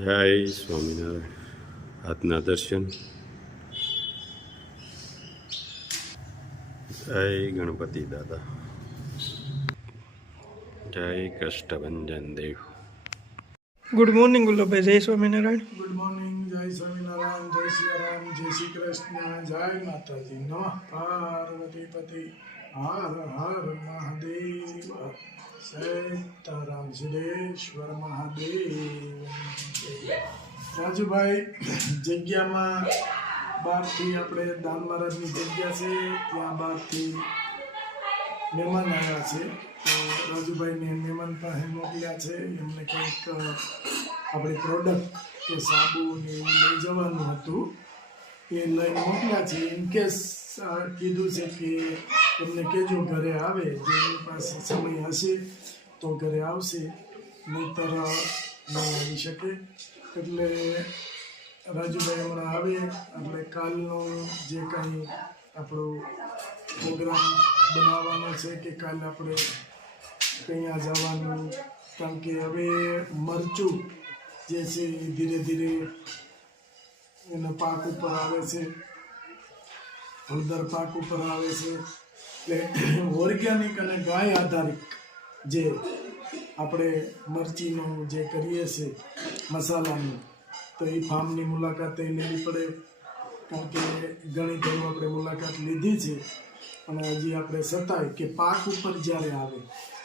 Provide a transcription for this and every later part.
જય સ્વામિનારાયણ. આજના દર્શન. જય ગણપતિ દાદા. જય કષ્ટભંજન દેવ. Good morning Gullabhbhai. જય સ્વામિનારાયણ. Good morning. જય સ્વામિનારાયણ. જય શ્રી રામ. જય શ્રી કૃષ્ણ. જય માતાજી. નમઃ પાર્વતી પતિ. હર હર મહાદેવ. સીતારામ સિદ્ધેશ્વર મહાદેવ. રાજુભાઈ, જગ્યામાં બહારથી આપણે દાન મહારાજની જગ્યા છે, ત્યાં બહારથી મહેમાન આવ્યા છે. તો રાજુભાઈને મહેમાન પાસે મોકલ્યા છે. એમને કંઈક આપણી પ્રોડક્ટ કે સાબુ ને એવું લઈ જવાનું હતું, એ લઈને મોકલ્યા છે. ઇન કેસ કીધું છે કે તમને કહેજો ઘરે આવે, જેની પાસે સમય હશે તો ઘરે આવશે, નહીંતર નહીં આવી શકે. એટલે રાજુભાઈ હમણાં આવે એટલે કાલનો જે કાંઈ આપણો પ્રોગ્રામ બનાવવાનો છે કે કાલે આપણે ક્યાં જવાનું, કારણ કે હવે મરચું જે છે એ ધીરે ધીરે એના પાક ઉપર આવે છે, હળદર પાક ઉપર આવે છે. એટલે ઓર્ગેનિક અને ગાય આધારિત જે આપણે મરચીનું જે કરીએ છીએ મસાલાનું, તો એ ફાર્મની મુલાકાતે લેવી પડે. કારણ કે ઘણી ઘણી આપણે મુલાકાત લીધી છે, અને હજી આપણે છતાંય કે પાક ઉપર જ્યારે આવે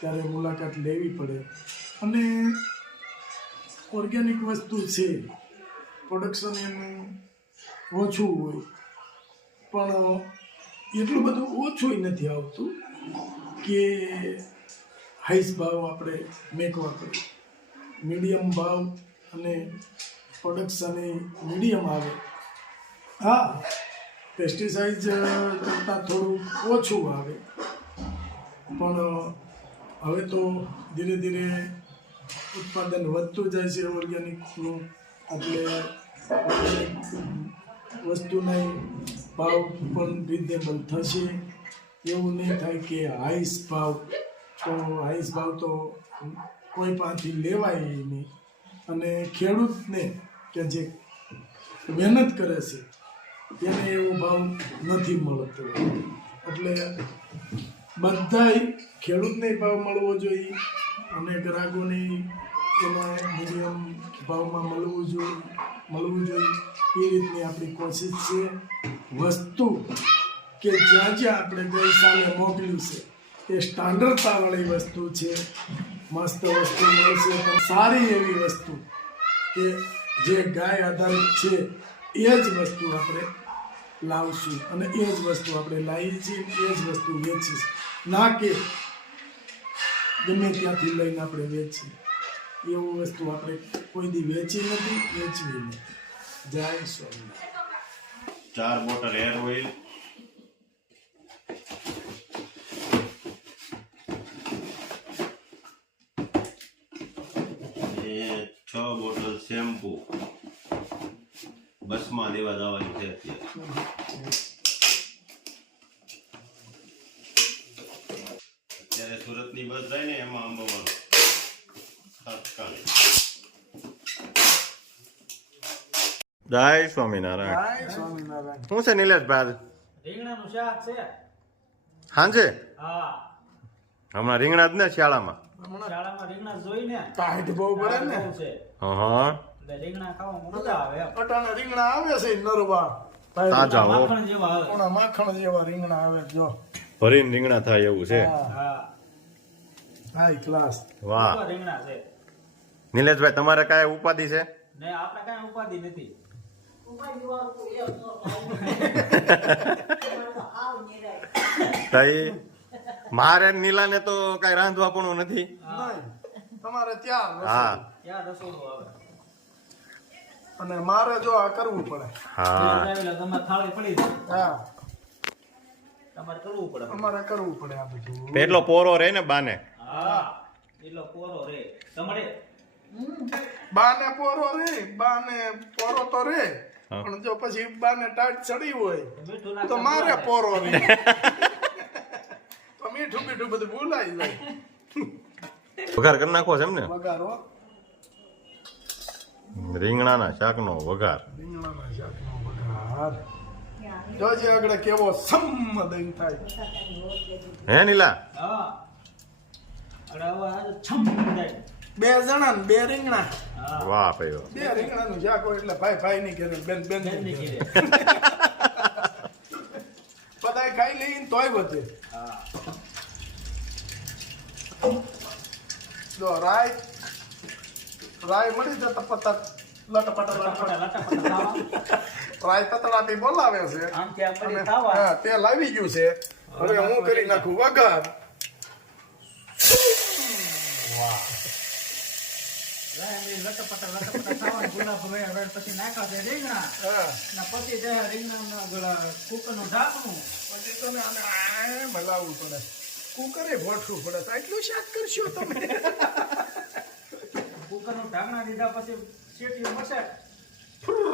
ત્યારે મુલાકાત લેવી પડે. અને ઓર્ગેનિક વસ્તુ છે, પ્રોડક્શન એનું ઓછું હોય, પણ એટલું બધું ઓછું નથી આવતું કે હાઈસ ભાવ આપણે મેકવા પડે. મીડિયમ ભાવ અને પ્રોડક્શન એ મીડિયમ આવે. હા, પેસ્ટિસાઇડ કરતાં થોડું ઓછું આવે, પણ હવે તો ધીરે ધીરે ઉત્પાદન વધતું જાય છે ઓર્ગેનિકનું. એટલે ઓર્ગેનિક વસ્તુના ભાવ પણ રિઝનેબલ થશે. એવું નહીં થાય કે હાઈસ ભાવ, તો હાઈસ ભાવ તો કોઈ પાસેથી લેવાય નહીં. અને ખેડૂતને કે જે મહેનત કરે છે એને એવો ભાવ નથી મળતો. એટલે બધાય ખેડૂતને ભાવ મળવો જોઈએ અને ગ્રાહકોને એમાં મીડિયમ ભાવમાં મળવું જોઈએ. એ રીતની આપણી કોશિશ છે. વસ્તુ કે જ્યાં જ્યાં આપણે ગઈ સાલે મોકલ્યું છે એ સ્ટાન્ડર્ડતાવાળી વસ્તુ છે, મસ્ત વસ્તુ મળશે, પણ સારી એવી વસ્તુ કે જે ગાય આધારિત છે એ જ વસ્તુ આપણે લાવશું, અને એ જ વસ્તુ આપણે લાવીએ છીએ, એ જ વસ્તુ વેચીશું. ના કે ગમે ત્યાંથી લઈને આપણે વેચીએ. એવું વસ્તુ આપણે કોઈ દી વેચી નથી, વેચવી નહીં. જય સ્વામિનારાયણ. 4 બોટલ હેર ઓઇલ, એ 6 બોટલ શેમ્પુ બસમાં દેવા જવાની છે અત્યારે સુરતની બસ જાય ને એમાં અંબાવાનું તાત્કાલિક. જય સ્વામિનારાયણ. જય સ્વામિનારાયણ. શું છે નિલેશભાઈ? રીંગણાનું શાક છે. હાંજે હા, હમણાં રીંગણા જ ને શાળામાં. શાળામાં રીંગણા જોઈને ટાઈટ બહુ પડે ને. બહુ છે. હા, એટલે રીંગણા ખાવામાં મજા આવે એમ. અટાણા રીંગણા આવે છે નરવા, તાજા હો, માખણ જેવા આવે. કોણા માખણ જેવા રીંગણા આવે. જો ભરીને રીંગણા થાય એવું છે. હા, હાઈ ક્લાસ. વાહ એવા રીંગણા છે. નિલેશભાઈ, તમારે કાંઈ ઉપાધિ છે? ને આપણે કાંઈ ઉપાધિ નથી. કઈ મારે નીલાને તો કઈ રાંધવા પણ નથી. નહીં, તમારે ત્યાં હા ત્યાં રસોડું આવે. અને મારે જો આ કરવું પડે. હા, એટલે તમારે થાળી પડી જાય, હા, તમારે કરવું પડે. અમારે કરવું પડે આ બધું. એટલો પોરો રે ને બાને. હા, એટલો પોરો રે તમારે. બાને પોરો રે, બાને પોરો તો રે, હા. પણ જો પછી બાને ટાઈટ ચડી હોય મીઠું તો નાખતા મારે ભૂલાય. પોરો રે. તો મીઠું મીઠું બધું ભૂલાઈ જાય. વઘાર કરી નાખો છે એમ ને? વઘારો રીંગણાના શાકનો વઘાર. રીંગણાના શાકનો વઘાર. જોજે આગળ કેવો સંમદન થાય. હે નીલા? હા અરે હવે આજે છમ જાય. 2 જણા ને 2 રીંગણા. હા વાહ ભાઈ વાહ. 2 રીંગણાનું શાક હોય એટલે ભાઈ ભાઈ ની ઘરે બેન બેન બેન ની ની ઘરે. ઘરે. બધાય ખાઈ લઈને તોય વધે. હા જો રાય મળી જતા પતત લટપટ લટાપટા ખાવા. રાય તતડાટી બોલાવે છે આમ ત્યાં પડી અને ખાવા. હા તે લાવી ગયું છે હવે હું કરી નાખું વઘાર. લટાપટા ખાવા ગુલાબ હવે પછી નાખા છે રીંગણા હા ના પછી જે રીંગણા કુકરનું ઢાંકણું પછી તો ને આને આય મલાવવું પડે કુકરે ભોઠવું પડે તો આટલું શાક કરશો તમે. કુકરનું ઢાંકણા દીધા પછી સીટીઓ મળશે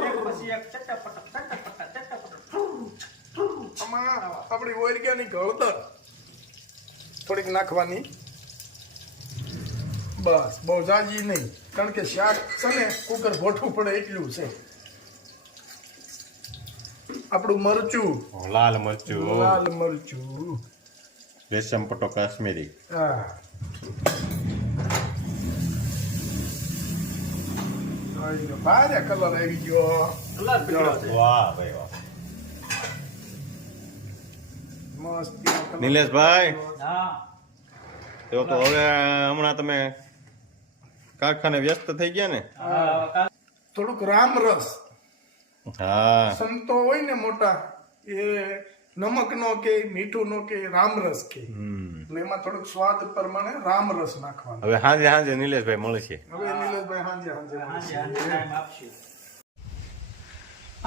એક પછી એક ચટ્ટાપટા આમાં આપણી ઓર્ગેનિક હળદર થોડીક નાખવાની બસ બહુ જાજી નહીં કારણ કે શાક છે ને કુકર ભોઠવું પડે એટલું છે. આપણું મરચું લાલ મરચું, લાલ મરચું રેશમ પટ્ટો કાશ્મીરી. હા ભારે કલર આવી ગયો. વાહ ભાઈ વાહ. મસ્ત એવો colour. નિલેશભાઈ, હા તો હવે હમણાં તમે કારખાને વ્યસ્ત થઈ ગયા ને? હા થોડુંક રામરસ હા. સંતો હોય ને મોટા એ નમક નો કે મીઠું નો કે રામરસ કે એટલે એમાં થોડુંક સ્વાદ પ્રમાણે રામરસ નાખવાનો. હવે સાંજે નિલેશભાઈ મળશે. હવે નીલેશભાઈ હાંજે હાંજે હાંજે ટાઈમ આપશું.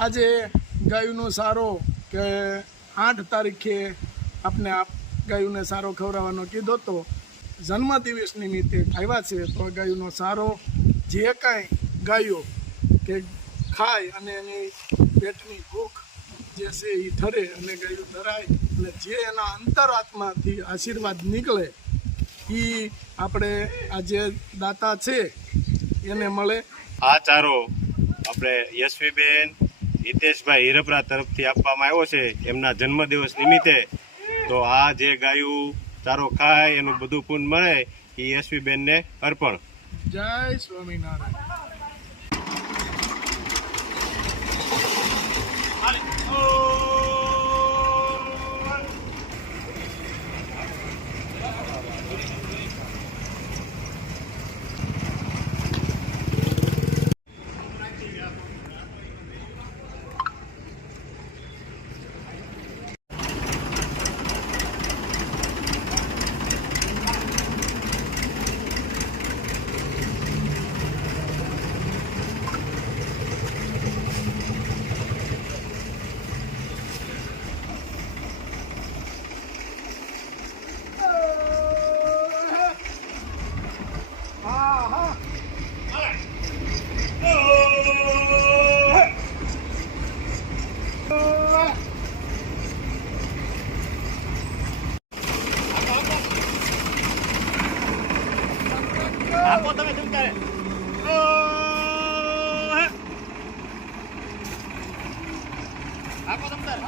આજે ગાયુંનો સારો કે 8 તારીખે આપણે ગાયુંને સારો ખવડાવવાનો કીધો તો જન્મદિવસ નિમિત્તે આવ્યા છે તો ગાયુંનો સારો જે કાંઈ ગાયો કે ખાય અને એની પેટની ભૂખ જે છે એ ઠરે અને ગાયું ધરાય અને જે એના અંતરાત્માથી આશીર્વાદ નીકળે એ આપણે આ જે દાતા છે એને મળે. આ ચારો આપણે યશવીબેન હિતેશભાઈ હિરપરા તરફથી આપવામાં આવ્યો છે એમના જન્મદિવસ નિમિત્તે. તો આ જે ગાયું ચારો ખાય એનું બધું પુણ્ય મળે એ યશવીબેનને અર્પણ. જય સ્વામિનારાયણ. આપો તમે ચમકારે. આપો તમતારે.